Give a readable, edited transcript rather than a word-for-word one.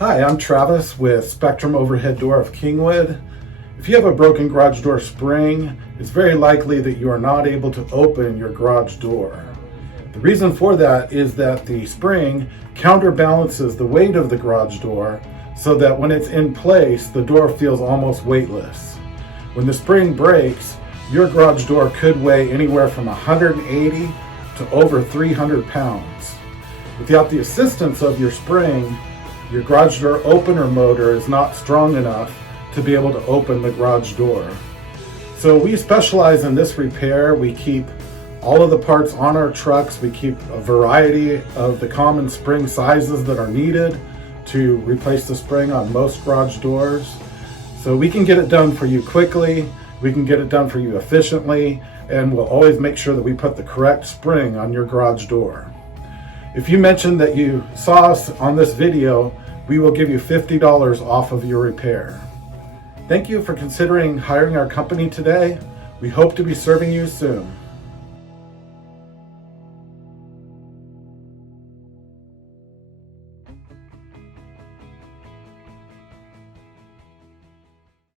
Hi, I'm Travis with Spectrum Overhead Door of Kingwood. If you have a broken garage door spring, it's very likely that you are not able to open your garage door. The reason for that is that the spring counterbalances the weight of the garage door so that when it's in place, the door feels almost weightless. When the spring breaks, your garage door could weigh anywhere from 180 to over 300 pounds. Without the assistance of your spring, your garage door opener motor is not strong enough to be able to open the garage door. So we specialize in this repair. We keep all of the parts on our trucks. We keep a variety of the common spring sizes that are needed to replace the spring on most garage doors. So we can get it done for you quickly, we can get it done for you efficiently, and we'll always make sure that we put the correct spring on your garage door. If you mention that you saw us on this video, we will give you $50 off of your repair. Thank you for considering hiring our company today. We hope to be serving you soon.